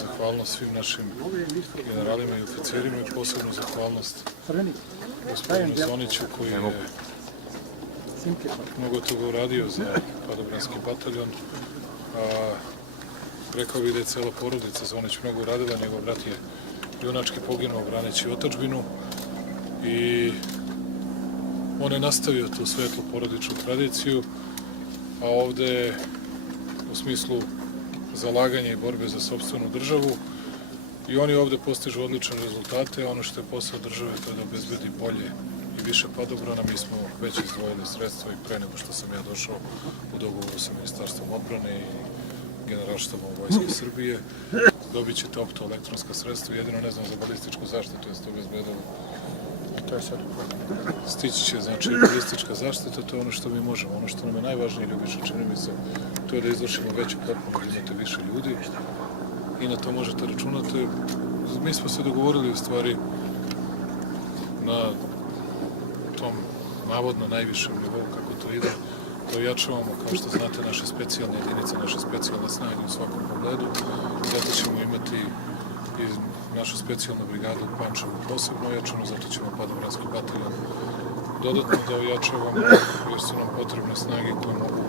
zahvalnost svim našim generalima i oficirima i posebnu zahvalnost gospodinu Zoniću koji je mnogo toga uradio za padobranski bataljon. Rekao bih da je cela porodica Zonić mnogo uradila, njegov brat je junački poginuo braneći otadžbinu i on je nastavio tu svetlu porodičnu tradiciju, a ovde u smislu zalaganja i borbe za sopstvenu državu i oni ovde postižu odlične rezultate. Ono što je posao države to je da obezbedi bolje i više padobrana. Mi smo već izdvojili sredstva i pre nego što sam ja došao u dogovoru sa Ministarstvom odbrane i Generalštabom Vojske Srbije. Dobit ćete optoelektronska sredstva, jedino ne znam za balističku zaštitu, jeste obezbedili. To je sad. Stići će, znači, balistička zaštita, to je ono što mi možemo. Ono što nam je najvažnije, Ljubiša, čini mi se, to je da izvršimo veću potporu, da imate više ljudi i na to možete računati. Mi smo se dogovorili, u stvari, na tom navodno najvišem nivou, kako to ide, da ojačavamo, kao što znate, naše specijalne jedinice, naše specijalne snage u svakom pogledu. Zato ćemo imati i našu specijalnu brigadu u Pančevu posebno ojačanu, zato ćemo padobranski bataljon dodatno da ojačavamo, jer su nam potrebne snage koje mogu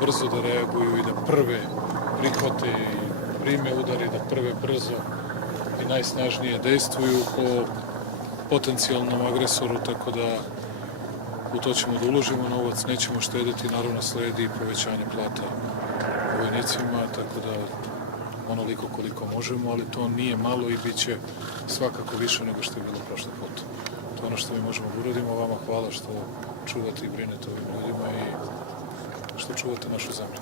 brzo da reaguju i da prve prihvate i prime udari, da prve brzo i najsnažnije dejstvuju po potencijalnom agresoru, tako da u to ćemo da uložimo novac, nećemo štediti, naravno sledi i povećanje plata vojnicima, tako da onoliko koliko možemo, ali to nije malo i bit će svakako više nego što je bilo prošle put. To je ono što mi možemo da uradimo. Vama hvala što čuvate i brinete ovim ljudima i što čuvate našu zemlju.